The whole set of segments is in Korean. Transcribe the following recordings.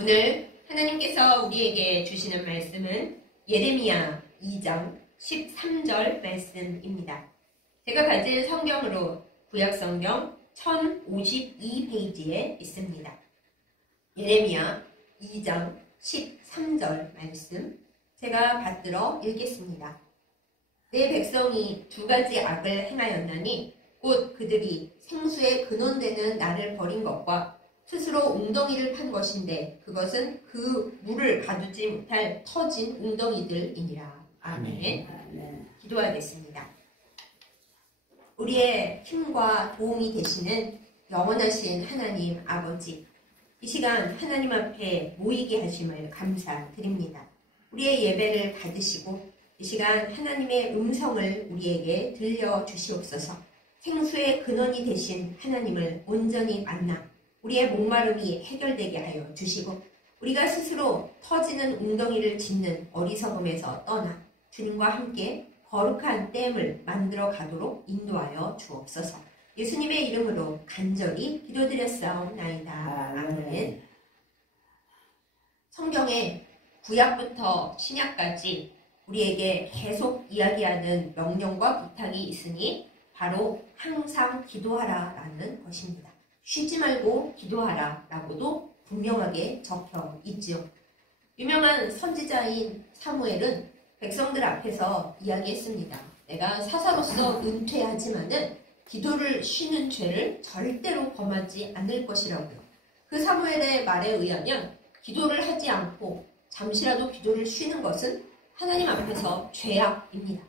오늘 하나님께서 우리에게 주시는 말씀은 예레미야 2장 13절 말씀입니다. 제가 가진 성경으로 구약성경 1052페이지에 있습니다. 예레미야 2장 13절 말씀 제가 받들어 읽겠습니다. 내 백성이 두 가지 악을 행하였나니 곧 그들이 생수의 근원되는 나를 버린 것과 스스로 웅덩이를 판 것인데 그것은 그 물을 가두지 못할 터진 웅덩이들이니라. 아멘. 기도하겠습니다. 우리의 힘과 도움이 되시는 영원하신 하나님 아버지, 이 시간 하나님 앞에 모이게 하심을 감사드립니다. 우리의 예배를 받으시고 이 시간 하나님의 음성을 우리에게 들려주시옵소서. 생수의 근원이 되신 하나님을 온전히 만나 우리의 목마름이 해결되게 하여 주시고 우리가 스스로 터지는 웅덩이를 짓는 어리석음에서 떠나 주님과 함께 거룩한 댐을 만들어 가도록 인도하여 주옵소서. 예수님의 이름으로 간절히 기도드렸사옵나이다. 아멘. 성경에 구약부터 신약까지 우리에게 계속 이야기하는 명령과 부탁이 있으니 바로 항상 기도하라 라는 것입니다. 쉬지 말고 기도하라 라고도 분명하게 적혀 있지요. 유명한 선지자인 사무엘은 백성들 앞에서 이야기했습니다. 내가 사사로서 은퇴하지만은 기도를 쉬는 죄를 절대로 범하지 않을 것이라고요. 그 사무엘의 말에 의하면 기도를 하지 않고 잠시라도 기도를 쉬는 것은 하나님 앞에서 죄악입니다.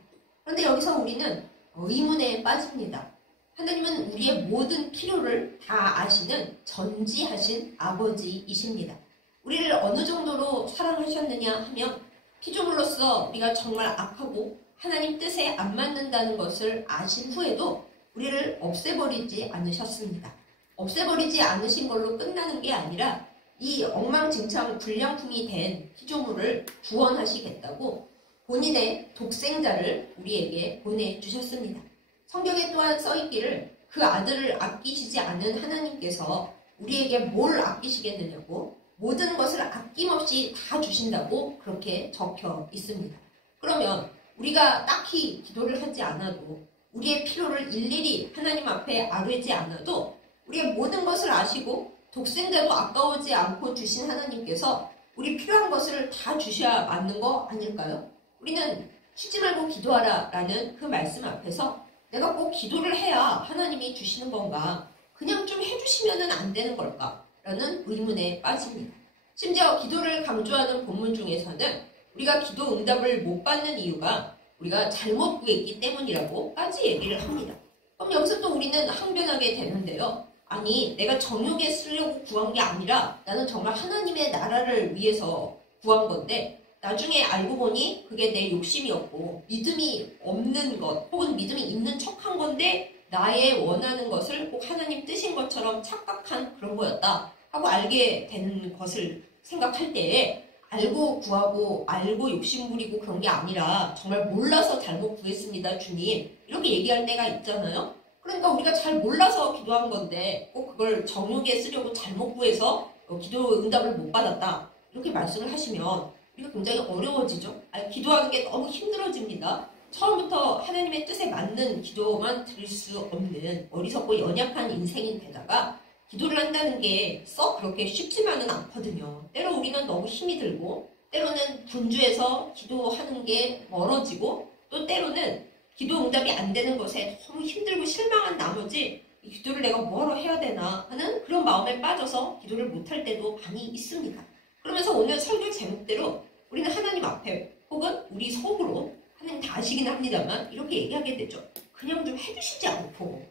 그런데 여기서 우리는 의문에 빠집니다. 하나님은 우리의 모든 필요를 다 아시는 전지하신 아버지이십니다. 우리를 어느 정도로 사랑하셨느냐 하면 피조물로서 우리가 정말 악하고 하나님 뜻에 안 맞는다는 것을 아신 후에도 우리를 없애버리지 않으셨습니다. 없애버리지 않으신 걸로 끝나는 게 아니라 이 엉망진창 불량품이 된 피조물을 구원하시겠다고 본인의 독생자를 우리에게 보내주셨습니다. 성경에 또한 써있기를 그 아들을 아끼시지 않은 하나님께서 우리에게 뭘 아끼시겠느냐고 모든 것을 아낌없이 다 주신다고 그렇게 적혀 있습니다. 그러면 우리가 딱히 기도를 하지 않아도 우리의 필요를 일일이 하나님 앞에 아뢰지 않아도 우리의 모든 것을 아시고 독생자도 아까우지 않고 주신 하나님께서 우리 필요한 것을 다 주셔야 맞는 거 아닐까요? 우리는 쉬지 말고 기도하라 라는 그 말씀 앞에서 내가 꼭 기도를 해야 하나님이 주시는 건가? 그냥 좀 해주시면 안 되는 걸까? 라는 의문에 빠집니다. 심지어 기도를 강조하는 본문 중에서는 우리가 기도 응답을 못 받는 이유가 우리가 잘못 구했기 때문이라고까지 얘기를 합니다. 그럼 여기서 또 우리는 항변하게 되는데요. 아니, 내가 정욕에 쓰려고 구한 게 아니라 나는 정말 하나님의 나라를 위해서 구한 건데 나중에 알고 보니 그게 내 욕심이었고 믿음이 없는 것 혹은 믿음이 있는 척한 건데 나의 원하는 것을 꼭 하나님 뜻인 것처럼 착각한 그런 거였다 하고 알게 되는 것을 생각할 때에 알고 구하고 알고 욕심부리고 그런 게 아니라 정말 몰라서 잘못 구했습니다 주님 이렇게 얘기할 때가 있잖아요. 그러니까 우리가 잘 몰라서 기도한 건데 꼭 그걸 정욕에 쓰려고 잘못 구해서 기도 응답을 못 받았다 이렇게 말씀을 하시면 우리가 굉장히 어려워지죠. 기도하는 게 너무 힘들어집니다. 처음부터 하나님의 뜻에 맞는 기도만 드릴 수 없는 어리석고 연약한 인생인데다가 기도를 한다는 게 썩 그렇게 쉽지만은 않거든요. 때로 우리는 너무 힘이 들고 때로는 분주해서 기도하는 게 멀어지고 또 때로는 기도 응답이 안 되는 것에 너무 힘들고 실망한 나머지 이 기도를 내가 뭐하러 해야 되나 하는 그런 마음에 빠져서 기도를 못할 때도 많이 있습니다. 그러면서 오늘 설교 제목대로 우리는 하나님 앞에 혹은 우리 속으로 하나님 다 아시긴 합니다만 이렇게 얘기하게 되죠. 그냥 좀 해주시지 않고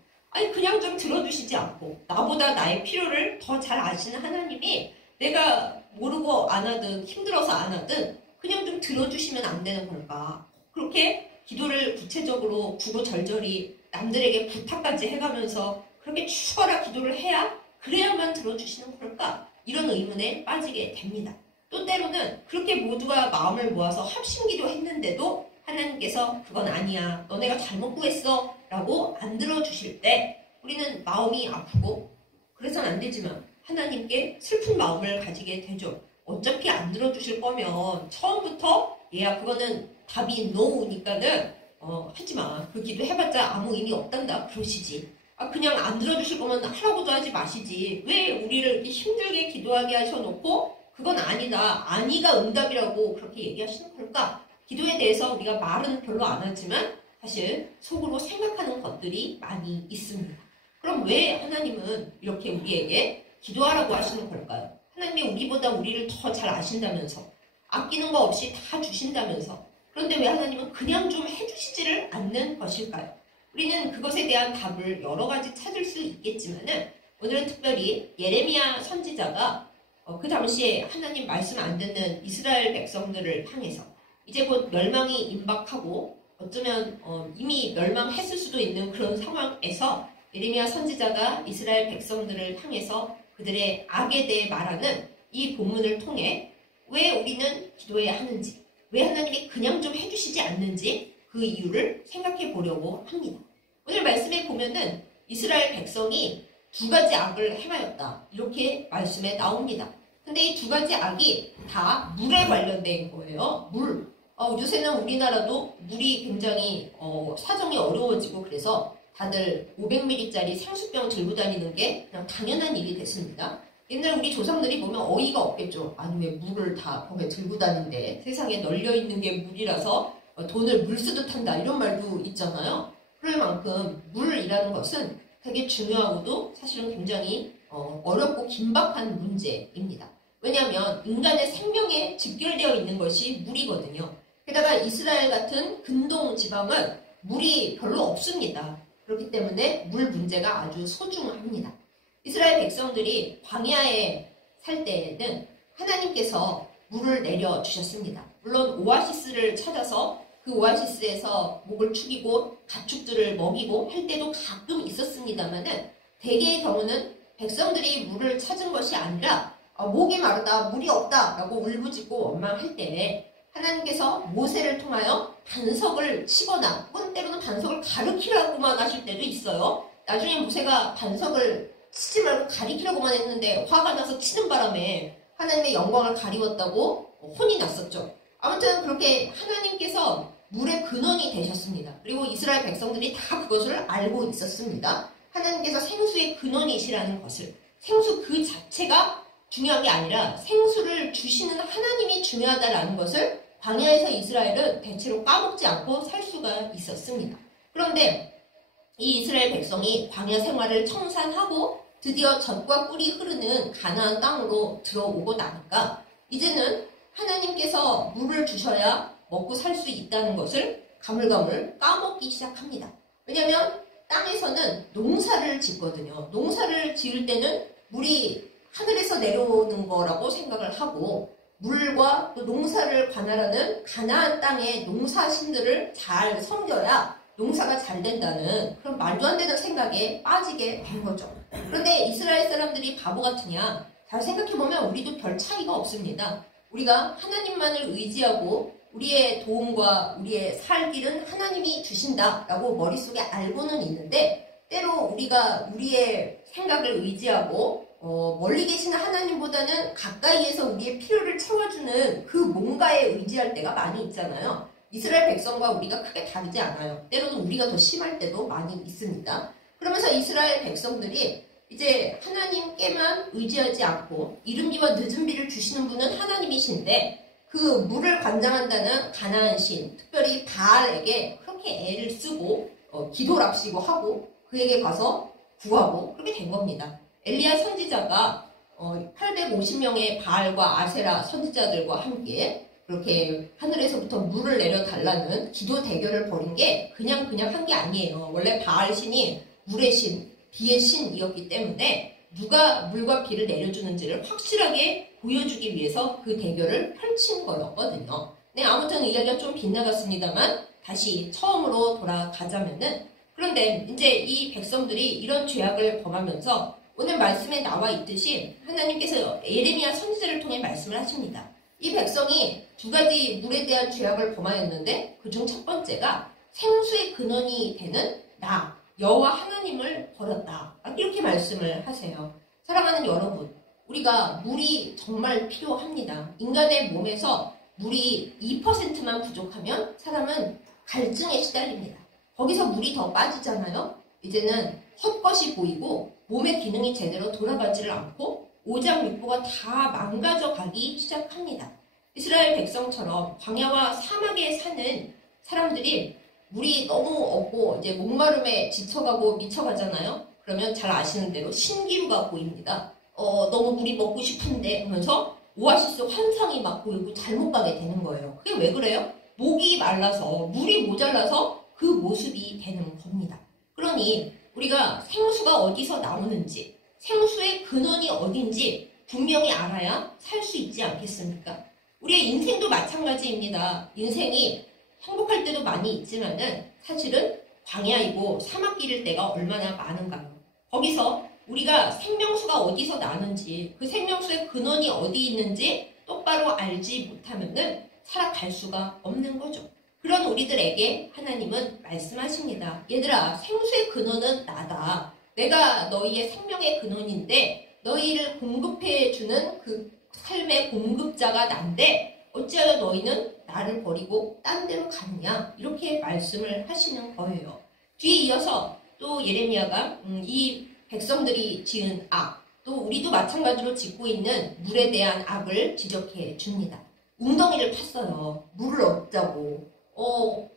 그냥 좀 들어주시지 않고 나보다 나의 필요를 더 잘 아시는 하나님이 내가 모르고 안 하든 힘들어서 안 하든 그냥 좀 들어주시면 안 되는 걸까? 그렇게 기도를 구체적으로 구구절절히 남들에게 부탁까지 해가면서 그렇게 추가라 기도를 해야 그래야만 들어주시는 걸까? 이런 의문에 빠지게 됩니다. 또 때로는 그렇게 모두가 마음을 모아서 합심기도 했는데도 하나님께서 그건 아니야 너네가 잘못 구했어 라고 안 들어주실 때 우리는 마음이 아프고 그래서는 안 되지만 하나님께 슬픈 마음을 가지게 되죠. 어차피 안 들어주실 거면 처음부터 얘야 그거는 답이 no니까는 하지 마. 그 기도 해봤자 아무 의미 없단다. 그러시지. 그냥 안 들어주실 거면 하라고도 하지 마시지. 왜 우리를 이렇게 힘들게 기도하게 하셔놓고 그건 아니다. 아니가 응답이라고 그렇게 얘기하시는 걸까? 기도에 대해서 우리가 말은 별로 안 하지만 사실 속으로 생각하는 것들이 많이 있습니다. 그럼 왜 하나님은 이렇게 우리에게 기도하라고 하시는 걸까요? 하나님이 우리보다 우리를 더 잘 아신다면서 아끼는 거 없이 다 주신다면서 그런데 왜 하나님은 그냥 좀 해주시지를 않는 것일까요? 우리는 그것에 대한 답을 여러 가지 찾을 수 있겠지만은 오늘은 특별히 예레미야 선지자가 그 당시에 하나님 말씀 안 듣는 이스라엘 백성들을 향해서 이제 곧 멸망이 임박하고 어쩌면 이미 멸망했을 수도 있는 그런 상황에서 예레미야 선지자가 이스라엘 백성들을 향해서 그들의 악에 대해 말하는 이 본문을 통해 왜 우리는 기도해야 하는지, 왜 하나님이 그냥 좀 해주시지 않는지 그 이유를 생각해 보려고 합니다. 오늘 말씀에 보면은 이스라엘 백성이 두 가지 악을 행하였다. 이렇게 말씀에 나옵니다. 근데 이 두 가지 악이 다 물에 관련된 거예요. 물. 요새는 우리나라도 물이 굉장히 사정이 어려워지고 그래서 다들 500ml짜리 생수병 들고 다니는 게 그냥 당연한 일이 됐습니다. 옛날 우리 조상들이 보면 어이가 없겠죠. 아니 왜 물을 다 거기에 들고 다니는데 세상에 널려있는 게 물이라서 돈을 물 쓰듯 한다 이런 말도 있잖아요. 그럴 만큼 물이라는 것은 되게 중요하고도 사실은 굉장히 어렵고 긴박한 문제입니다. 왜냐하면 인간의 생명에 직결되어 있는 것이 물이거든요. 게다가 이스라엘 같은 근동 지방은 물이 별로 없습니다. 그렇기 때문에 물 문제가 아주 소중합니다. 이스라엘 백성들이 광야에 살 때에는 하나님께서 물을 내려주셨습니다. 물론 오아시스를 찾아서 그 오아시스에서 목을 축이고 가축들을 먹이고 할 때도 가끔 있었습니다만은 대개의 경우는 백성들이 물을 찾은 것이 아니라 목이 마르다 물이 없다 라고 울부짖고 원망할 때에 하나님께서 모세를 통하여 반석을 치거나 혹은 때로는 반석을 가리키라고만 하실 때도 있어요. 나중에 모세가 반석을 치지 말고 가리키라고만 했는데 화가 나서 치는 바람에 하나님의 영광을 가리웠다고 혼이 났었죠. 아무튼 그렇게 하나님께서 물의 근원이 되셨습니다. 그리고 이스라엘 백성들이 다 그것을 알고 있었습니다. 하나님께서 생수의 근원이시라는 것을. 생수 그 자체가 중요한 게 아니라 생수를 주시는 하나님이 중요하다라는 것을 광야에서 이스라엘은 대체로 까먹지 않고 살 수가 있었습니다. 그런데 이 이스라엘 백성이 광야 생활을 청산하고 드디어 젖과 꿀이 흐르는 가나안 땅으로 들어오고 나니까 이제는 하나님께서 물을 주셔야 먹고 살 수 있다는 것을 가물가물 까먹기 시작합니다. 왜냐하면 땅에서는 농사를 짓거든요. 농사를 지을 때는 물이 하늘에서 내려오는 거라고 생각을 하고 물과 또 농사를 관할하는 가나안 땅의 농사신들을 잘 섬겨야 농사가 잘 된다는 그런 말도 안 되는 생각에 빠지게 된 거죠. 그런데 이스라엘 사람들이 바보 같으냐? 잘 생각해보면 우리도 별 차이가 없습니다. 우리가 하나님만을 의지하고 우리의 도움과 우리의 살 길은 하나님이 주신다라고 머릿속에 알고는 있는데 때로 우리가 우리의 생각을 의지하고 멀리 계시는 하나님보다는 가까이에서 우리의 필요를 채워주는 그 뭔가에 의지할 때가 많이 있잖아요. 이스라엘 백성과 우리가 크게 다르지 않아요. 때로는 우리가 더 심할 때도 많이 있습니다. 그러면서 이스라엘 백성들이 이제 하나님께만 의지하지 않고 이른 비와 늦은 비를 주시는 분은 하나님이신데 그 물을 관장한다는 가나안 신, 특별히 바알에게 그렇게 애를 쓰고 기도랍시고 하고 그에게 가서 구하고 그렇게 된 겁니다. 엘리야 선지자가 850명의 바알과 아세라 선지자들과 함께 그렇게 하늘에서부터 물을 내려달라는 기도 대결을 벌인 게 그냥 한 게 아니에요. 원래 바알 신이 물의 신, 비의 신이었기 때문에 누가 물과 비를 내려주는지를 확실하게 보여주기 위해서 그 대결을 펼친 거였거든요. 네, 아무튼 이야기가 좀 빗나갔습니다만 다시 처음으로 돌아가자면은 그런데 이제 이 백성들이 이런 죄악을 범하면서 오늘 말씀에 나와 있듯이 하나님께서 예레미야 선지자를 통해 말씀을 하십니다. 이 백성이 두 가지 물에 대한 죄악을 범하였는데 그중 첫 번째가 생수의 근원이 되는 여호와 하나님을 버렸다. 이렇게 말씀을 하세요. 사랑하는 여러분, 우리가 물이 정말 필요합니다. 인간의 몸에서 물이 2%만 부족하면 사람은 갈증에 시달립니다. 거기서 물이 더 빠지잖아요. 이제는 헛것이 보이고 몸의 기능이 제대로 돌아가지를 않고 오장육부가 다 망가져 가기 시작합니다. 이스라엘 백성처럼 광야와 사막에 사는 사람들이 물이 너무 없고 이제 목마름에 지쳐가고 미쳐가잖아요. 그러면 잘 아시는 대로 신기루가 보입니다. 너무 물이 먹고 싶은데 하면서 오아시스 환상이 막 보이고 잘못 가게 되는 거예요. 그게 왜 그래요? 목이 말라서 물이 모자라서 그 모습이 되는 겁니다. 그러니 우리가 생수가 어디서 나오는지 생수의 근원이 어딘지 분명히 알아야 살 수 있지 않겠습니까? 우리의 인생도 마찬가지입니다. 인생이 행복할 때도 많이 있지만은 사실은 광야이고 사막길일 때가 얼마나 많은가요? 거기서 우리가 생명수가 어디서 나는지 그 생명수의 근원이 어디 있는지 똑바로 알지 못하면은 살아갈 수가 없는 거죠. 그런 우리들에게 하나님은 말씀하십니다. 얘들아, 생수의 근원은 나다. 내가 너희의 생명의 근원인데 너희를 공급해주는 그 삶의 공급자가 난데 어찌하여 너희는 나를 버리고 딴 데로 가느냐, 이렇게 말씀을 하시는 거예요. 뒤에 이어서 또 예레미야가 이 백성들이 지은 악, 또 우리도 마찬가지로 짓고 있는 물에 대한 악을 지적해 줍니다. 웅덩이를 팠어요. 물을 얻자고.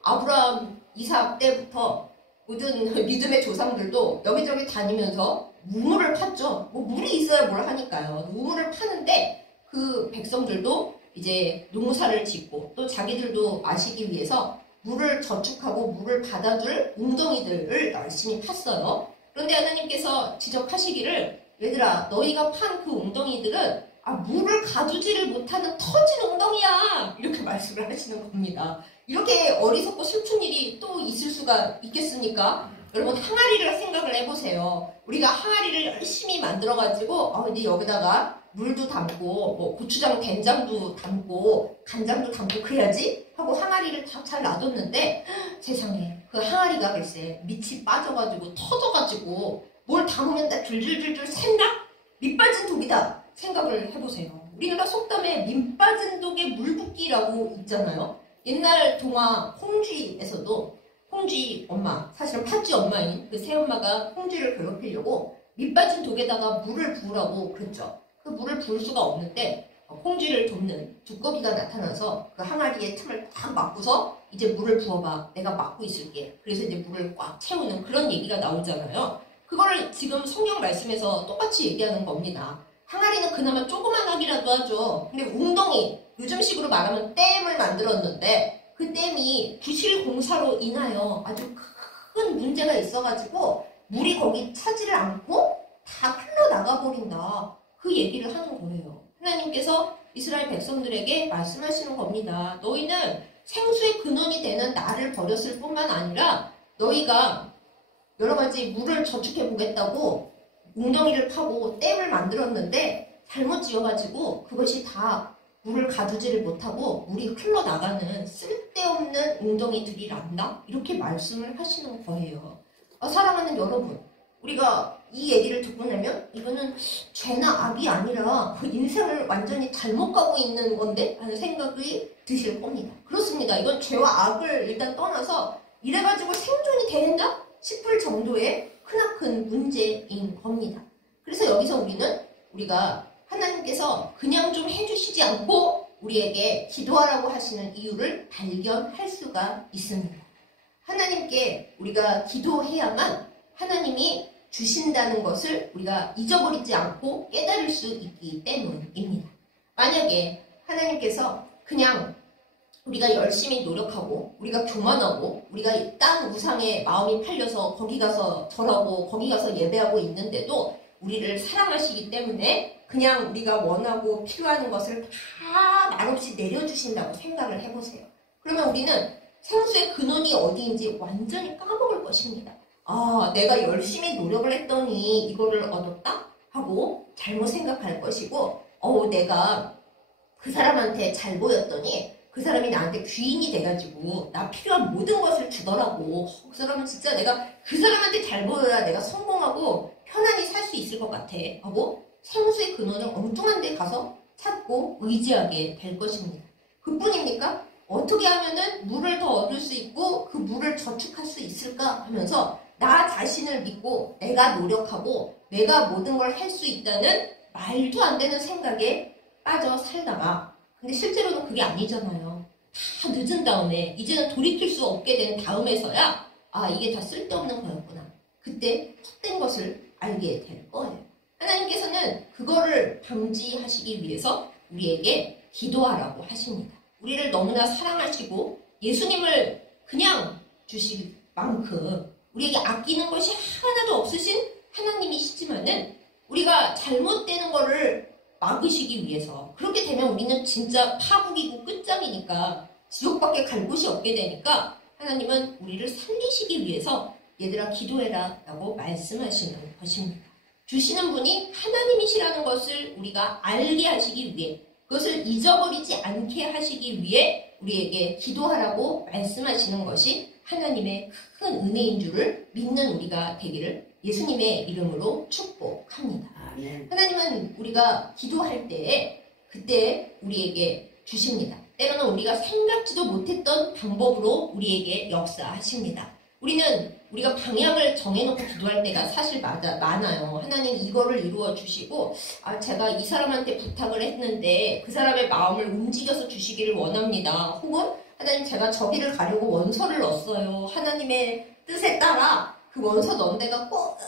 아브라함, 이삭 때부터 모든 믿음의 조상들도 여기저기 다니면서 우물을 팠죠. 뭐 물이 있어야 뭘 하니까요. 우물을 파는데 그 백성들도 이제 농사를 짓고 또 자기들도 마시기 위해서 물을 저축하고 물을 받아줄 웅덩이들을 열심히 팠어요. 그런데 하나님께서 지적하시기를, 얘들아, 너희가 판 그 웅덩이들은 물을 가두지를 못하는 터진 웅덩이야, 이렇게 말씀을 하시는 겁니다. 이렇게 어리석고 슬픈 일이 또 있을 수가 있겠습니까? 여러분, 항아리를 생각을 해보세요. 우리가 항아리를 열심히 만들어가지고 이제 여기다가 물도 담고 뭐 고추장, 된장도 담고 간장도 담고 그래야지 하고 항아리를 다 잘 놔뒀는데 세상에 그 항아리가 글쎄 밑이 빠져가지고 터져가지고 뭘 담으면 다 줄줄줄줄 샜나? 밑 빠진 독이다 생각을 해보세요. 우리나라 속담에 밑 빠진 독에 물 붓기라고 있잖아요. 옛날 동화 홍쥐에서도 홍쥐 엄마, 사실은 팥쥐 엄마인 그 새엄마가 홍쥐를 괴롭히려고 밑 빠진 독에다가 물을 부으라고 그랬죠. 그 물을 부을 수가 없는데 홍쥐를 돕는 두꺼비가 나타나서 그 항아리에 틈을 딱 막고서 이제 물을 부어봐, 내가 막고 있을게. 그래서 이제 물을 꽉 채우는 그런 얘기가 나오잖아요. 그거를 지금 성경 말씀에서 똑같이 얘기하는 겁니다. 항아리는 그나마 조그만하기라도 하죠. 근데 웅덩이, 요즘식으로 말하면 댐을 만들었는데 그 댐이 부실 공사로 인하여 아주 큰 문제가 있어가지고 물이 거기 차지를 않고 다 흘러나가 버린다. 그 얘기를 하는 거예요. 하나님께서 이스라엘 백성들에게 말씀하시는 겁니다. 너희는 생수의 근원이 되는 나를 버렸을 뿐만 아니라 너희가 여러 가지 물을 저축해 보겠다고 웅덩이를 파고 댐을 만들었는데 잘못 지어가지고 그것이 다 물을 가두지를 못하고 물이 흘러나가는 쓸데없는 웅덩이들이란다? 이렇게 말씀을 하시는 거예요. 사랑하는 여러분, 우리가 이 얘기를 듣고 나면 이거는 죄나 악이 아니라 인생을 완전히 잘못 가고 있는 건데 하는 생각이 드실 겁니다. 그렇습니다. 이건 죄와 악을 일단 떠나서 이래가지고 생존이 되는가 싶을 정도의 크나큰 문제인 겁니다. 그래서 여기서 우리가 하나님께서 그냥 좀 해주시지 않고 우리에게 기도하라고 하시는 이유를 발견할 수가 있습니다. 하나님께 우리가 기도해야만 하나님이 주신다는 것을 우리가 잊어버리지 않고 깨달을 수 있기 때문입니다. 만약에 하나님께서 그냥 우리가 열심히 노력하고 우리가 교만하고 우리가 딴 우상에 마음이 팔려서 거기 가서 절하고 거기 가서 예배하고 있는데도 우리를 사랑하시기 때문에 그냥 우리가 원하고 필요한 것을 다 말없이 내려주신다고 생각을 해보세요. 그러면 우리는 생수의 근원이 어디인지 완전히 까먹을 것입니다. 내가 열심히 노력을 했더니 이거를 얻었다? 하고 잘못 생각할 것이고, 내가 그 사람한테 잘 보였더니 그 사람이 나한테 귀인이 돼가지고 나 필요한 모든 것을 주더라고. 그 사람은 진짜 내가 그 사람한테 잘 보여야 내가 성공하고 편안히 살 수 있을 것 같아. 하고 생수의 근원을 엉뚱한 데 가서 찾고 의지하게 될 것입니다. 그뿐입니까? 어떻게 하면은 물을 더 얻을 수 있고 그 물을 저축할 수 있을까 하면서 나 자신을 믿고 내가 노력하고 내가 모든 걸 할 수 있다는 말도 안 되는 생각에 빠져 살다가, 근데 실제로는 그게 아니잖아요. 다 늦은 다음에 이제는 돌이킬 수 없게 된 다음에서야 이게 다 쓸데없는 거였구나. 그때 헛된 것을 알게 될 거예요. 하나님께서는 그거를 방지하시기 위해서 우리에게 기도하라고 하십니다. 우리를 너무나 사랑하시고 예수님을 그냥 주실 만큼 우리에게 아끼는 것이 하나도 없으신 하나님이시지만은 우리가 잘못되는 거를 막으시기 위해서, 그렇게 되면 우리는 진짜 파국이고 끝장이니까 지옥밖에 갈 곳이 없게 되니까 하나님은 우리를 살리시기 위해서 얘들아 기도해라 라고 말씀하시는 것입니다. 주시는 분이 하나님이시라는 것을 우리가 알게 하시기 위해, 그것을 잊어버리지 않게 하시기 위해 우리에게 기도하라고 말씀하시는 것이 하나님의 큰 은혜인 줄을 믿는 우리가 되기를 예수님의 이름으로 축복합니다. 하나님은 우리가 기도할 때에 그때 우리에게 주십니다. 때로는 우리가 생각지도 못했던 방법으로 우리에게 역사하십니다. 우리가 방향을 정해놓고 기도할 때가 사실 많아요. 하나님 이거를 이루어 주시고, 제가 이 사람한테 부탁을 했는데 그 사람의 마음을 움직여서 주시기를 원합니다. 혹은 하나님 제가 저기를 가려고 원서를 넣었어요. 하나님의 뜻에 따라 그 원서 넣은 데가 꼭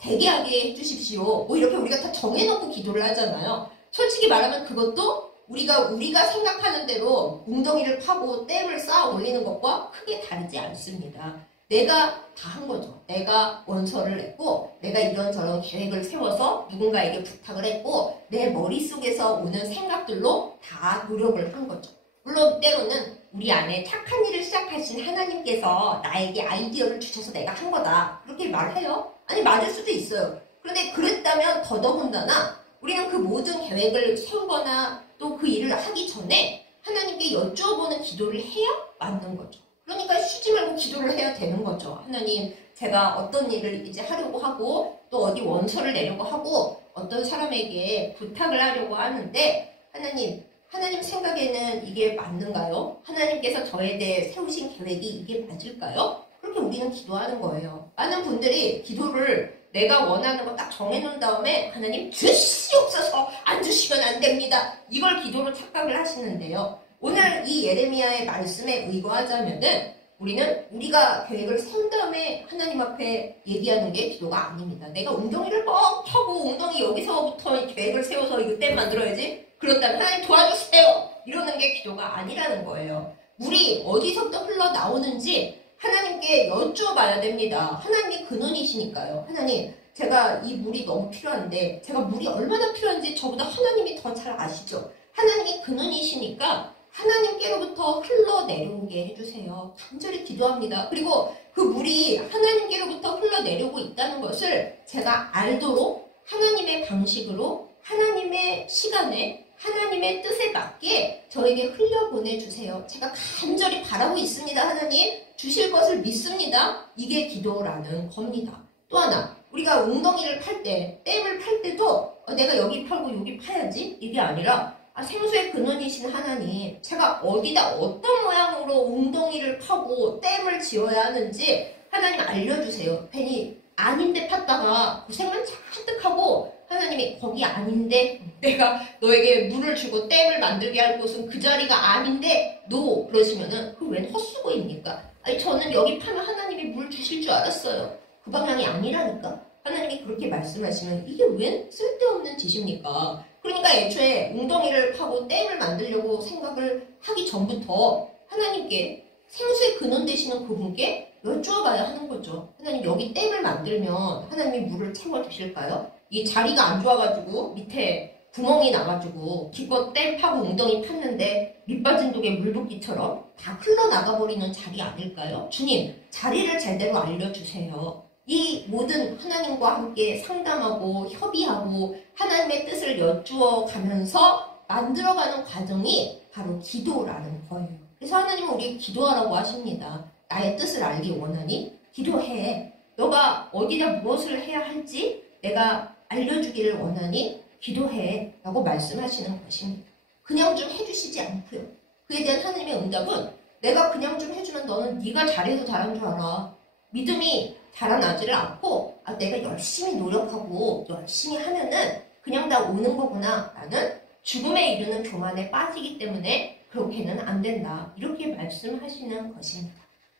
되게 하게 해주십시오. 뭐 이렇게 우리가 다 정해놓고 기도를 하잖아요. 솔직히 말하면 그것도 우리가 생각하는 대로 웅덩이를 파고 댐을 쌓아 올리는 것과 크게 다르지 않습니다. 내가 다 한 거죠. 내가 원서를 냈고 내가 이런저런 계획을 세워서 누군가에게 부탁을 했고 내 머릿속에서 오는 생각들로 다 노력을 한 거죠. 물론 때로는 우리 안에 착한 일을 시작하신 하나님께서 나에게 아이디어를 주셔서 내가 한 거다. 그렇게 말해요. 아니 맞을 수도 있어요. 그런데 그랬다면 더더군다나 우리는 그 모든 계획을 세우거나 또 그 일을 하기 전에 하나님께 여쭈어보는 기도를 해야 맞는 거죠. 그러니까 쉬지 말고 기도를 해야 되는 거죠. 하나님, 제가 어떤 일을 이제 하려고 하고 또 어디 원서를 내려고 하고 어떤 사람에게 부탁을 하려고 하는데 하나님 생각에는 이게 맞는가요? 하나님께서 저에 대해 세우신 계획이 이게 맞을까요? 그렇게 우리는 기도하는 거예요. 많은 분들이 기도를 내가 원하는 거 딱 정해놓은 다음에 하나님 주시옵소서, 안 주시면 안 됩니다. 이걸 기도로 착각을 하시는데요. 오늘 이 예레미야의 말씀에 의거하자면은 우리가 계획을 세운 다음에 하나님 앞에 얘기하는 게 기도가 아닙니다. 내가 웅덩이를 막 펴고 웅덩이 여기서부터 계획을 세워서 이거 댐 만들어야지. 그렇다면 하나님 도와주세요. 이러는 게 기도가 아니라는 거예요. 물이 어디서부터 흘러나오는지 하나님께 여쭈어봐야 됩니다. 하나님이 근원이시니까요. 하나님, 제가 이 물이 너무 필요한데 제가 물이 얼마나 필요한지 저보다 하나님이 더 잘 아시죠. 하나님이 근원이시니까 하나님께로부터 흘러내려오게 해주세요. 간절히 기도합니다. 그리고 그 물이 하나님께로부터 흘러내려오고 있다는 것을 제가 알도록 하나님의 방식으로 하나님의 시간에 하나님의 뜻에 맞게 저에게 흘려보내주세요. 제가 간절히 바라고 있습니다. 하나님 주실 것을 믿습니다. 이게 기도라는 겁니다. 또 하나, 우리가 웅덩이를 팔 때, 댐을 팔 때도 내가 여기 팔고 여기 파야지 이게 아니라 생수의 근원이신 하나님, 제가 어디다 어떤 모양으로 웅덩이를 파고 댐을 지어야 하는지 하나님 알려주세요. 괜히 아닌데 팠다가 고생만 잔뜩 하고 하나님이 거기 아닌데 내가 너에게 물을 주고 댐을 만들게 할 곳은 그 자리가 아닌데 그러시면은 그 웬 헛수고입니까? 아니 저는 여기 파면 하나님이 물 주실 줄 알았어요. 그 방향이 아니라니까. 하나님이 그렇게 말씀하시면 이게 웬 쓸데없는 짓입니까? 그러니까 애초에 웅덩이를 파고 댐을 만들려고 생각을 하기 전부터 하나님께 생수의 근원 되시는 그분께 여쭈어봐야 하는 거죠. 하나님 여기 댐을 만들면 하나님이 물을 채워주실까요? 이 자리가 안 좋아가지고 밑에 구멍이 나가지고 기껏 댐 파고 웅덩이 팠는데 밑빠진 독에 물 붓기처럼 다 흘러나가버리는 자리 아닐까요? 주님, 자리를 제대로 알려주세요. 이 모든 하나님과 함께 상담하고 협의하고 하나님의 뜻을 여쭈어 가면서 만들어가는 과정이 바로 기도라는 거예요. 그래서 하나님은 우리에게 기도하라고 하십니다. 나의 뜻을 알기 원하니 기도해. 너가 어디다 무엇을 해야 할지 내가 알려주기를 원하니 기도해 라고 말씀하시는 것입니다. 그냥 좀 해주시지 않고요. 그에 대한 하나님의 응답은 내가 그냥 좀 해주면 너는 네가 잘해도 잘한 줄 알아. 믿음이 자라나지를 않고 내가 열심히 노력하고 열심히 하면은 그냥 다 오는 거구나 라는 죽음에 이르는 교만에 빠지기 때문에 그렇게는 안 된다. 이렇게 말씀하시는 것입니다.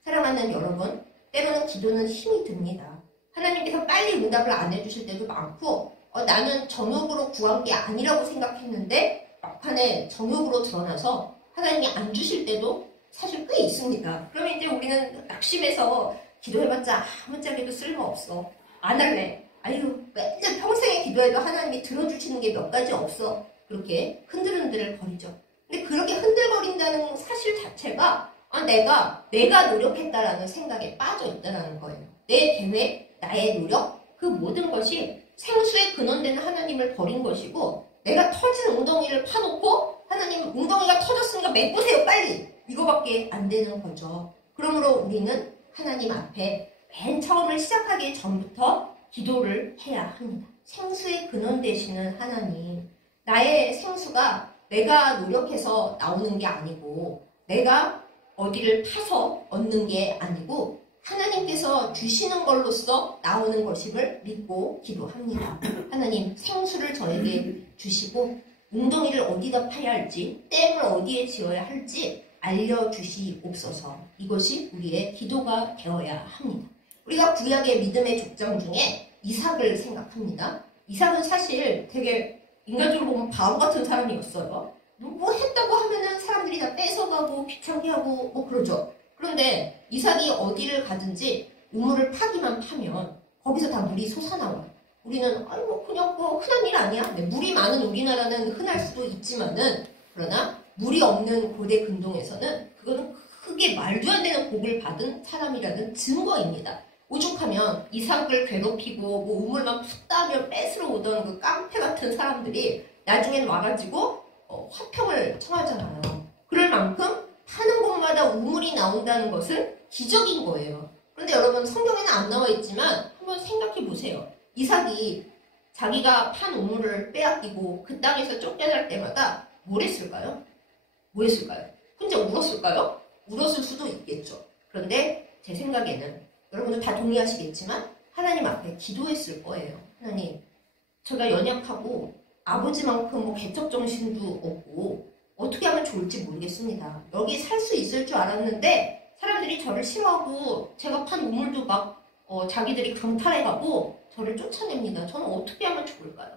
사랑하는 여러분, 때로는 기도는 힘이 듭니다. 하나님께서 빨리 응답을 안 해주실 때도 많고 나는 정욕으로 구한 게 아니라고 생각했는데 막판에 정욕으로 드러나서 하나님이 안 주실 때도 사실 꽤 있습니다. 그러면 이제 우리는 낙심해서 기도해봤자 아무짝에도 쓸모없어. 안 할래. 아유, 맨날 평생에 기도해도 하나님이 들어주시는 게 몇 가지 없어. 그렇게 흔들흔들 거리죠. 근데 그렇게 흔들거린다는 사실 자체가 내가 노력했다라는 생각에 빠져 있다는 거예요. 내 계획, 나의 노력, 그 모든 것이 생수의 근원되는 하나님을 버린 것이고 내가 터진 웅덩이를 파놓고 하나님 웅덩이가 터졌으니까 메꾸세요 빨리! 이거밖에 안 되는 거죠. 그러므로 우리는 하나님 앞에 맨 처음을 시작하기 전부터 기도를 해야 합니다. 생수의 근원 되시는 하나님, 나의 생수가 내가 노력해서 나오는 게 아니고 내가 어디를 파서 얻는 게 아니고 하나님께서 주시는 걸로써 나오는 것임을 믿고 기도합니다. 하나님 생수를 저에게 주시고 웅덩이를 어디다 파야 할지 댐을 어디에 지어야 할지 알려주시옵소서. 이것이 우리의 기도가 되어야 합니다. 우리가 구약의 믿음의 족장 중에 이삭을 생각합니다. 이삭은 사실 되게 인간적으로 보면 바보 같은 사람이었어요. 뭐 했다고 하면은 사람들이 다 뺏어가고 귀찮게 하고 뭐 그러죠. 그런데 이삭이 어디를 가든지 우물을 파기만 파면 거기서 다 물이 솟아나와요. 우리는 그냥 흔한 일 아니야. 물이 많은 우리나라는 흔할 수도 있지만은 그러나 물이 없는 고대 근동에서는 그거는 크게 말도 안 되는 복을 받은 사람이라는 증거입니다. 오죽하면 이삭을 괴롭히고 우물만 푸다며 뺏으러 오던 그 깡패 같은 사람들이 나중엔 와가지고 화평을 청하잖아요. 그럴 만큼 파는 곳마다 우물이 나온다는 것은 기적인 거예요. 그런데 여러분 성경에는 안 나와 있지만 한번 생각해 보세요. 이삭이 자기가 판 우물을 빼앗기고 그 땅에서 쫓겨날 때마다 뭘 했을까요? 뭐 했을까요? 혼자 울었을까요? 울었을 수도 있겠죠. 그런데 제 생각에는 여러분들 다 동의하시겠지만 하나님 앞에 기도했을 거예요. 하나님, 제가 연약하고 아버지만큼 개척정신도 없고 어떻게 하면 좋을지 모르겠습니다. 여기 살 수 있을 줄 알았는데 사람들이 저를 싫어하고 제가 판 우물도 자기들이 강탈해가고 저를 쫓아냅니다. 저는 어떻게 하면 좋을까요?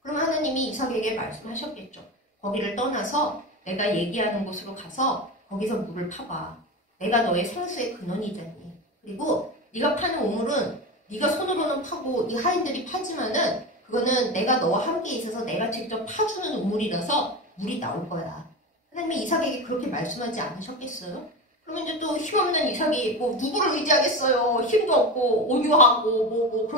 그러면 하나님이 이삭에게 말씀하셨겠죠. 거기를 떠나서 내가 얘기하는 곳으로 가서 거기서 물을 파봐. 내가 너의 생수의 근원이잖니. 그리고 네가 파는 우물은 네가 손으로는 파고 이 하인들이 파지만은 그거는 내가 너와 함께 있어서 내가 직접 파주는 우물이라서 물이 나올 거야. 하나님이 이삭에게 그렇게 말씀하지 않으셨겠어요? 그러면 이제 또 힘없는 이삭이 누구를 의지하겠어요? 힘도 없고 온유하고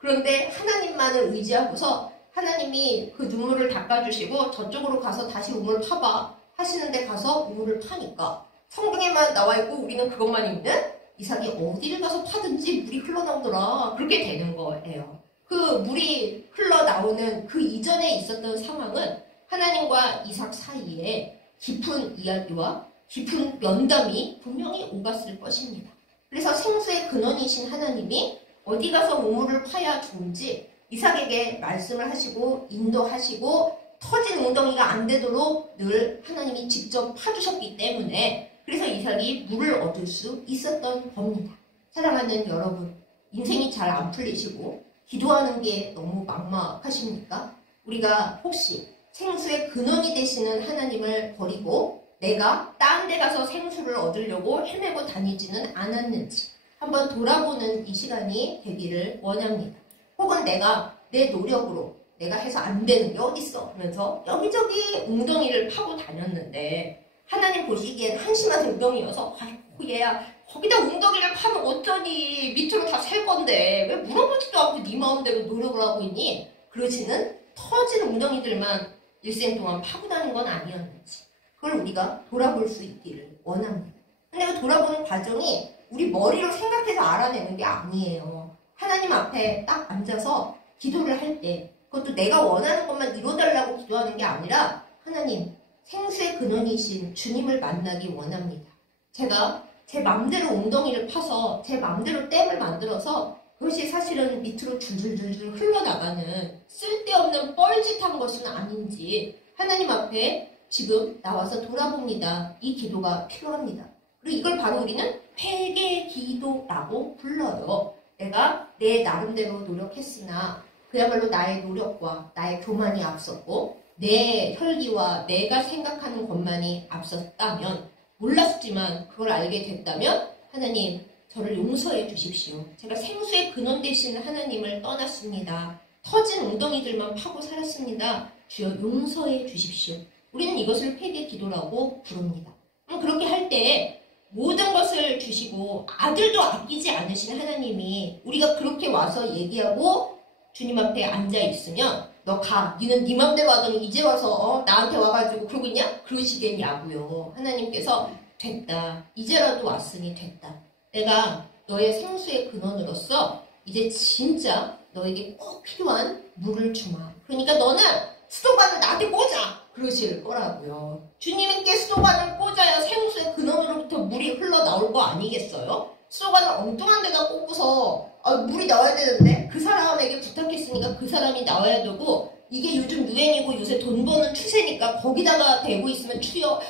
그런데 하나님만을 의지하고서 하나님이 그 눈물을 닦아주시고 저쪽으로 가서 다시 우물 파봐 하시는데 가서 우물을 파니까 성경에만 나와있고 우리는 그것만 읽는 이삭이 어디를 가서 파든지 물이 흘러나오더라. 그렇게 되는 거예요. 그 물이 흘러나오는 그 이전에 있었던 상황은 하나님과 이삭 사이에 깊은 이야기와 깊은 면담이 분명히 오갔을 것입니다. 그래서 생수의 근원이신 하나님이 어디 가서 우물을 파야 좋은지 이삭에게 말씀을 하시고 인도하시고 터진 웅덩이가 안 되도록 늘 하나님이 직접 파주셨기 때문에 그래서 이삭이 물을 얻을 수 있었던 겁니다. 사랑하는 여러분, 인생이 잘 안 풀리시고 기도하는 게 너무 막막하십니까? 우리가 혹시 생수의 근원이 되시는 하나님을 버리고 내가 딴 데 가서 생수를 얻으려고 헤매고 다니지는 않았는지 한번 돌아보는 이 시간이 되기를 원합니다. 혹은 내가 내 노력으로 내가 해서 안 되는 게 어딨어 하면서 여기저기 웅덩이를 파고 다녔는데 하나님 보시기엔 한심한 웅덩이여서 아이고 얘야 거기다 웅덩이를 파면 어쩌니 밑으로 다 셀 건데 왜 물어보지도 않고 네 마음대로 노력을 하고 있니? 그러지는 터진 웅덩이들만 일생 동안 파고 다닌 건 아니었는지 그걸 우리가 돌아볼 수 있기를 원합니다. 근데 그 돌아보는 과정이 우리 머리로 생각해서 알아내는 게 아니에요. 하나님 앞에 딱 앉아서 기도를 할 때 그것도 내가 원하는 것만 이뤄달라고 기도하는 게 아니라 하나님, 생수의 근원이신 주님을 만나기 원합니다. 제가 제 맘대로 웅덩이를 파서 제 맘대로 댐을 만들어서 그것이 사실은 밑으로 줄줄줄줄 흘러나가는 쓸데없는 뻘짓한 것은 아닌지 하나님 앞에 지금 나와서 돌아봅니다. 이 기도가 필요합니다. 그리고 이걸 바로 우리는 회개 기도라고 불러요. 내가 내 나름대로 노력했으나 그야말로 나의 노력과 나의 교만이 앞섰고 내 혈기와 내가 생각하는 것만이 앞섰다면, 몰랐지만 그걸 알게 됐다면 하나님, 저를 용서해 주십시오. 제가 생수의 근원 되신 하나님을 떠났습니다. 터진 웅덩이들만 파고 살았습니다. 주여 용서해 주십시오. 우리는 이것을 회개 기도라고 부릅니다. 그렇게 할 때 모든 것을 주시고 아들도 아끼지 않으신 하나님이 우리가 그렇게 와서 얘기하고 주님 앞에 앉아 있으면 너 가. 니는 네 맘대로 하더니 이제 와서 나한테 와가지고 그러고 있냐? 그러시겠냐고요. 하나님께서 됐다. 이제라도 왔으니 됐다. 내가 너의 생수의 근원으로서 이제 진짜 너에게 꼭 필요한 물을 주마. 그러니까 너는 수도관을 나한테 꽂아. 그러실 거라고요. 주님께 수도관을 꽂아야 생수의 근원으로부터 물이 흘러나올 거 아니겠어요? 수도관을 엉뚱한 데다 꽂고서 물이 나와야 되는데 그 사람에게 부탁했으니까 그 사람이 나와야 되고, 이게 요즘 유행이고 요새 돈 버는 추세니까 거기다가 대고 있으면 주여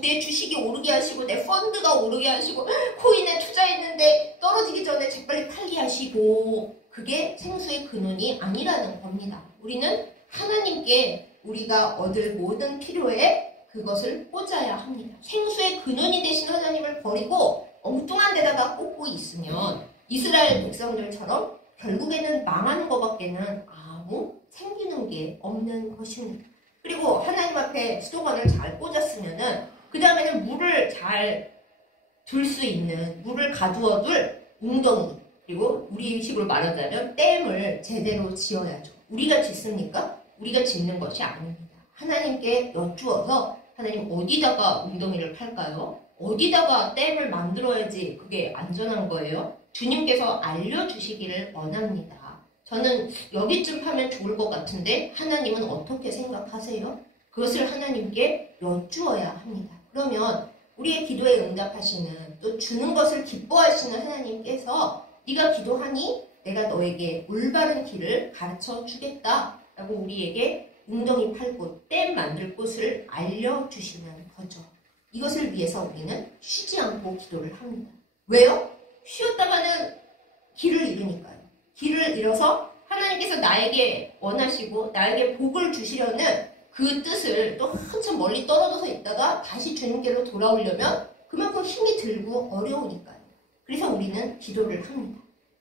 내 주식이 오르게 하시고 내 펀드가 오르게 하시고 코인에 투자했는데 떨어지기 전에 재빨리 팔게 하시고, 그게 생수의 근원이 아니라는 겁니다. 우리는 하나님께 우리가 얻을 모든 필요에 그것을 꽂아야 합니다. 생수의 근원이 되신 하나님을 버리고 엉뚱한 데다가 꽂고 있으면 이스라엘 백성들처럼 결국에는 망하는 것밖에는 아무 생기는 게 없는 것입니다. 그리고 하나님 앞에 수도관을 잘 꽂았으면은 그 다음에는 물을 잘 둘 수 있는, 물을 가두어둘 웅덩이, 그리고 우리 식으로 말하자면 댐을 제대로 지어야죠. 우리가 짓습니까? 우리가 짓는 것이 아닙니다. 하나님께 여쭈어서 하나님 어디다가 웅덩이를 팔까요? 어디다가 댐을 만들어야지 그게 안전한 거예요? 주님께서 알려주시기를 원합니다. 저는 여기쯤 하면 좋을 것 같은데 하나님은 어떻게 생각하세요? 그것을 하나님께 여쭈어야 합니다. 그러면 우리의 기도에 응답하시는, 또 주는 것을 기뻐하시는 하나님께서 네가 기도하니 내가 너에게 올바른 길을 가르쳐 주겠다 라고 우리에게 웅덩이 팔 곳, 댐 만들 곳을 알려주시는 거죠. 이것을 위해서 우리는 쉬지 않고 기도를 합니다. 왜요? 쉬었다가는 길을 잃으니까요. 길을 잃어서 하나님께서 나에게 원하시고 나에게 복을 주시려는 그 뜻을 또 한참 멀리 떨어져서 있다가 다시 주님께로 돌아오려면 그만큼 힘이 들고 어려우니까요. 그래서 우리는 기도를 합니다.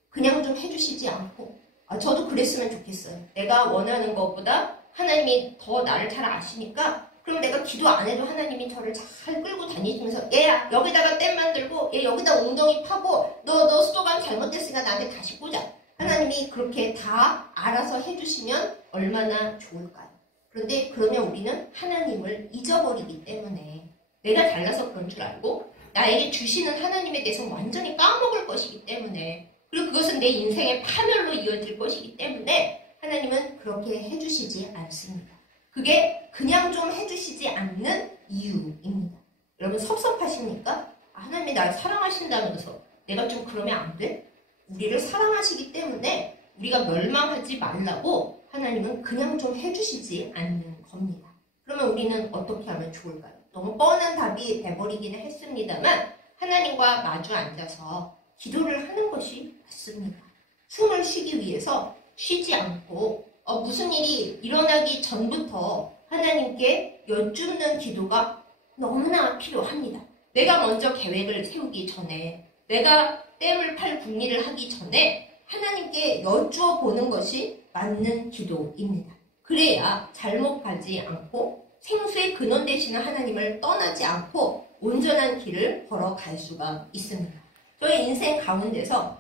그냥 좀 해주시지 않고, 저도 그랬으면 좋겠어요. 내가 원하는 것보다 하나님이 더 나를 잘 아시니까 그럼 내가 기도 안 해도 하나님이 저를 잘 끌고 다니시면서 얘야 여기다가 댐 만들고 얘 여기다 웅덩이 파고 너 수도관 잘못됐으니까 나한테 다시 꽂아. 하나님이 그렇게 다 알아서 해주시면 얼마나 좋을까요? 그런데 그러면 우리는 하나님을 잊어버리기 때문에 내가 잘나서 그런 줄 알고 나에게 주시는 하나님에 대해서 완전히 까먹을 것이기 때문에, 그리고 그것은 내 인생의 파멸로 이어질 것이기 때문에 하나님은 그렇게 해주시지 않습니다. 그게 그냥 좀 해주시지 않는 이유입니다. 여러분 섭섭하십니까? 하나님이 날 사랑하신다면서 내가 좀 그러면 안 돼? 우리를 사랑하시기 때문에 우리가 멸망하지 말라고 하나님은 그냥 좀 해주시지 않는 겁니다. 그러면 우리는 어떻게 하면 좋을까요? 너무 뻔한 답이 돼버리기는 했습니다만 하나님과 마주 앉아서 기도를 하는 것이 맞습니다. 숨을 쉬기 위해서 쉬지 않고 무슨 일이 일어나기 전부터 하나님께 여쭙는 기도가 너무나 필요합니다. 내가 먼저 계획을 세우기 전에, 내가 댐을 팔 궁리를 하기 전에 하나님께 여쭈어 보는 것이 맞는 기도입니다. 그래야 잘못 가지 않고 생수의 근원 되시는 하나님을 떠나지 않고 온전한 길을 걸어갈 수가 있습니다. 저의 인생 가운데서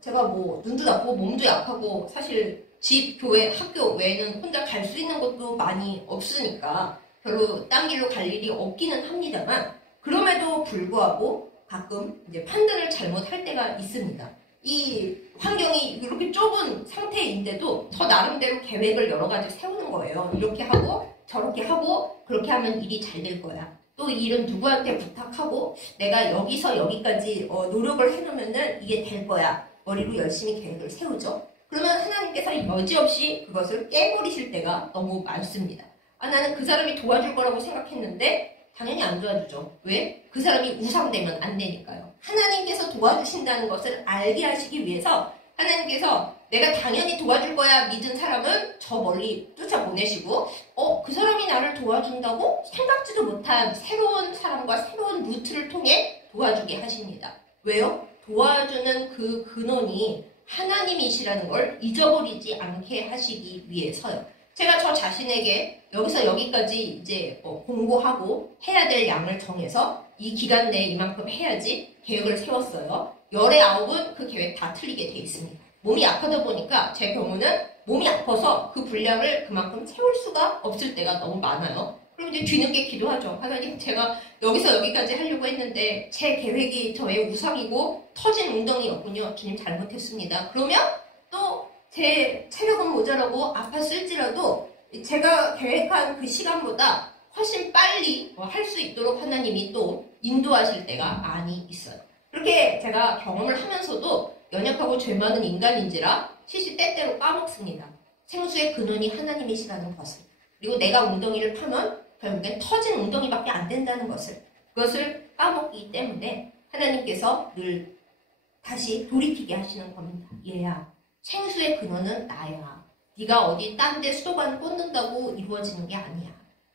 제가 뭐 눈도 나쁘고 몸도 약하고 사실 집, 교회, 학교 외에는 혼자 갈 수 있는 곳도 많이 없으니까 별로 딴 길로 갈 일이 없기는 합니다만, 그럼에도 불구하고 가끔 이제 판단을 잘못할 때가 있습니다. 이 환경이 이렇게 좁은 상태인데도 저 나름대로 계획을 여러 가지 세우는 거예요. 이렇게 하고 저렇게 하고 그렇게 하면 일이 잘 될 거야. 또 이 일은 누구한테 부탁하고 내가 여기서 여기까지 노력을 해놓으면은 이게 될 거야. 머리로 열심히 계획을 세우죠. 그러면 하나님께서 여지없이 그것을 깨버리실 때가 너무 많습니다. 나는 그 사람이 도와줄 거라고 생각했는데 당연히 안 도와주죠. 왜? 그 사람이 우상되면 안 되니까요. 하나님께서 도와주신다는 것을 알게 하시기 위해서 하나님께서 내가 당연히 도와줄 거야 믿은 사람은 저 멀리 쫓아보내시고 그 사람이 나를 도와준다고 생각지도 못한 새로운 사람과 새로운 루트를 통해 도와주게 하십니다. 왜요? 도와주는 그 근원이 하나님이시라는 걸 잊어버리지 않게 하시기 위해서요. 제가 저 자신에게 여기서 여기까지 이제 공부하고 해야 될 양을 정해서 이 기간 내에 이만큼 해야지 계획을 세웠어요. 열의 9은 그 계획 다 틀리게 돼 있습니다. 몸이 아프다 보니까 제 경우는 몸이 아파서 그 분량을 그만큼 채울 수가 없을 때가 너무 많아요. 그럼 이제 뒤늦게 기도하죠. 하나님, 제가 여기서 여기까지 하려고 했는데 제 계획이 저의 우상이고 터진 웅덩이였군요. 주님 잘못했습니다. 그러면 또 제 체력은 모자라고 아팠을지라도 제가 계획한 그 시간보다 훨씬 빨리 할 수 있도록 하나님이 또 인도하실 때가 많이 있어요. 그렇게 제가 경험을 하면서도 연약하고 죄 많은 인간인지라 시시때때로 까먹습니다. 생수의 근원이 하나님이시라는 것을. 그리고 내가 웅덩이를 파면 결국엔 터진 웅덩이밖에 안 된다는 것을. 그것을 까먹기 때문에 하나님께서 늘 다시 돌이키게 하시는 겁니다. 얘야, 생수의 근원은 나야. 네가 어디 딴 데 수도관 꽂는다고 이루어지는 게 아니야.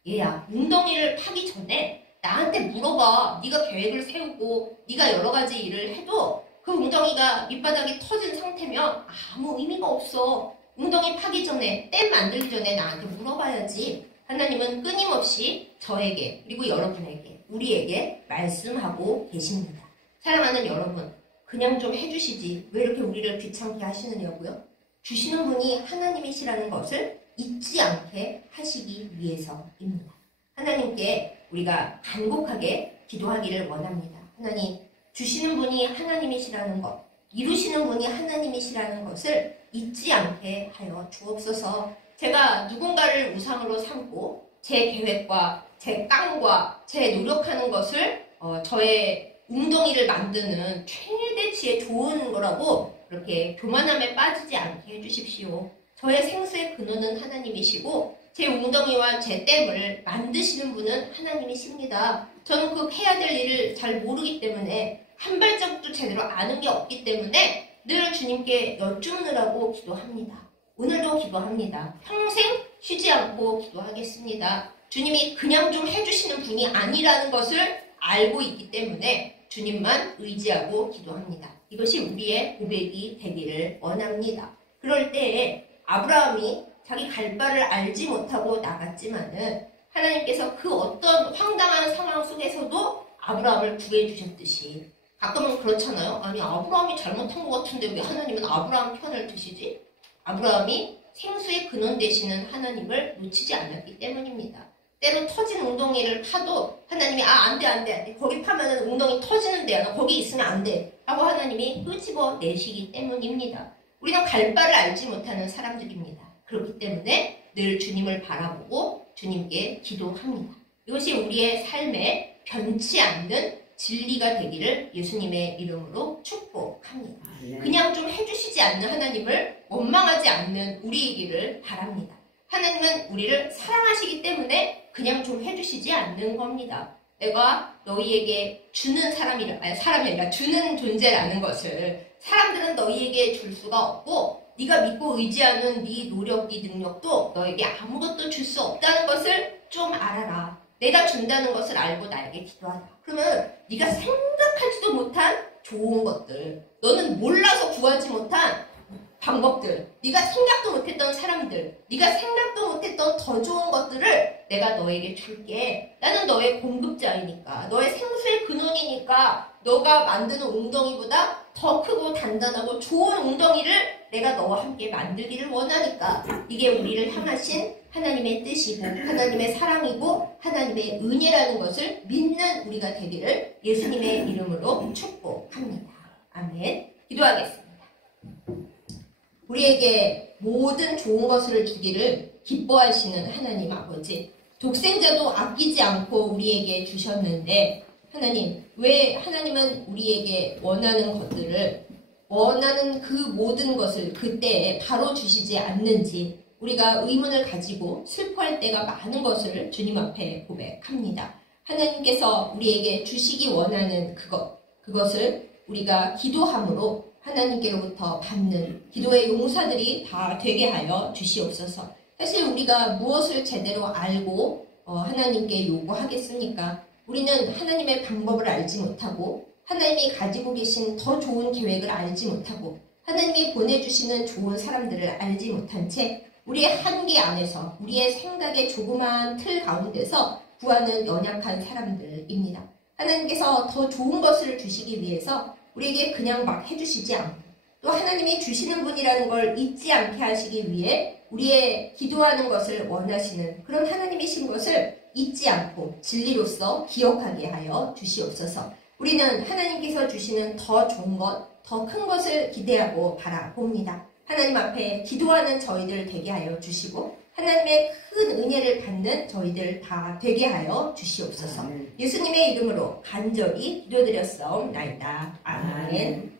얘야, 웅덩이를 파기 전에 나한테 물어봐. 네가 계획을 세우고 네가 여러 가지 일을 해도 그 웅덩이가 밑바닥이 터진 상태면 아무 의미가 없어. 웅덩이 파기 전에, 댐 만들기 전에 나한테 물어봐야지. 하나님은 끊임없이 저에게 그리고 여러분에게, 우리에게 말씀하고 계십니다. 사랑하는 여러분, 그냥 좀 해주시지 왜 이렇게 우리를 귀찮게 하시느냐고요? 주시는 분이 하나님이시라는 것을 잊지 않게 하시기 위해서입니다. 하나님께 우리가 간곡하게 기도하기를 원합니다. 하나님, 주시는 분이 하나님이시라는 것, 이루시는 분이 하나님이시라는 것을 잊지 않게 하여 주옵소서. 제가 누군가를 우상으로 삼고 제 계획과 제 깡과 제 노력하는 것을 저의 웅덩이를 만드는 최대치의 좋은 거라고 그렇게 교만함에 빠지지 않게 해주십시오. 저의 생수의 근원은 하나님이시고 제 웅덩이와 제 댐을 만드시는 분은 하나님이십니다. 저는 그 해야 될 일을 잘 모르기 때문에 한 발자국도 제대로 아는 게 없기 때문에 늘 주님께 여쭙느라고 기도합니다. 오늘도 기도합니다. 평생 쉬지 않고 기도하겠습니다. 주님이 그냥 좀 해주시는 분이 아니라는 것을 알고 있기 때문에 주님만 의지하고 기도합니다. 이것이 우리의 고백이 되기를 원합니다. 그럴 때에 아브라함이 자기 갈 바를 알지 못하고 나갔지만은 하나님께서 그 어떤 황당한 상황 속에서도 아브라함을 구해주셨듯이 가끔은 그렇잖아요. 아니, 아브라함이 잘못한 것 같은데 왜 하나님은 아브라함 편을 드시지? 아브라함이 생수의 근원 되시는 하나님을 놓치지 않았기 때문입니다. 때로 터진 웅덩이를 파도 하나님이 안 돼. 거기 파면은 웅덩이 터지는데 너 거기 있으면 안 돼. 하고 하나님이 끄집어 내시기 때문입니다. 우리는 갈 바를 알지 못하는 사람들입니다. 그렇기 때문에 늘 주님을 바라보고 주님께 기도합니다. 이것이 우리의 삶에 변치 않는 진리가 되기를 예수님의 이름으로 축복합니다. 그냥 좀 해주시지 않는 하나님을 원망하지 않는 우리이기를 바랍니다. 하나님은 우리를 사랑하시기 때문에 그냥 좀 해주시지 않는 겁니다. 내가 너희에게 주는 사람이 아니라 주는 존재라는 것을 사람들은 너희에게 줄 수가 없고 네가 믿고 의지하는 네 노력, 네 능력도 너에게 아무것도 줄 수 없다는 것을 좀 알아라. 내가 준다는 것을 알고 나에게 기도하라. 그러면 네가 생각하지도 못한 좋은 것들, 너는 몰라서 구하지 못한 방법들, 네가 생각도 못했던 사람들, 네가 생각도 못했던 더 좋은 것들을 내가 너에게 줄게. 나는 너의 공급자이니까, 너의 생수의 근원이니까 너가 만드는 웅덩이보다 더 크고 단단하고 좋은 웅덩이를 내가 너와 함께 만들기를 원하니까 이게 우리를 향하신 하나님의 뜻이고 하나님의 사랑이고 하나님의 은혜라는 것을 믿는 우리가 되기를 예수님의 이름으로 축복합니다. 아멘. 기도하겠습니다. 우리에게 모든 좋은 것을 주기를 기뻐하시는 하나님 아버지, 독생자도 아끼지 않고 우리에게 주셨는데 하나님, 왜 하나님은 우리에게 원하는 것들을, 원하는 그 모든 것을 그때에 바로 주시지 않는지 우리가 의문을 가지고 슬퍼할 때가 많은 것을 주님 앞에 고백합니다. 하나님께서 우리에게 주시기 원하는 그것을 우리가 기도함으로 하나님께로부터 받는 기도의 용사들이 다 되게 하여 주시옵소서. 사실 우리가 무엇을 제대로 알고 하나님께 요구하겠습니까? 우리는 하나님의 방법을 알지 못하고 하나님이 가지고 계신 더 좋은 계획을 알지 못하고 하나님이 보내주시는 좋은 사람들을 알지 못한 채 우리의 한계 안에서 우리의 생각의 조그마한 틀 가운데서 구하는 연약한 사람들입니다. 하나님께서 더 좋은 것을 주시기 위해서 우리에게 그냥 막 해주시지 않고 또 하나님이 주시는 분이라는 걸 잊지 않게 하시기 위해 우리의 기도하는 것을 원하시는 그런 하나님이신 것을 잊지 않고 진리로서 기억하게 하여 주시옵소서. 우리는 하나님께서 주시는 더 좋은 것, 더 큰 것을 기대하고 바라봅니다. 하나님 앞에 기도하는 저희들 되게 하여 주시고 하나님의 큰 은혜를 받는 저희들 다 되게 하여 주시옵소서. 예수님의 이름으로 간절히 기도드렸사옵나이다. 아멘.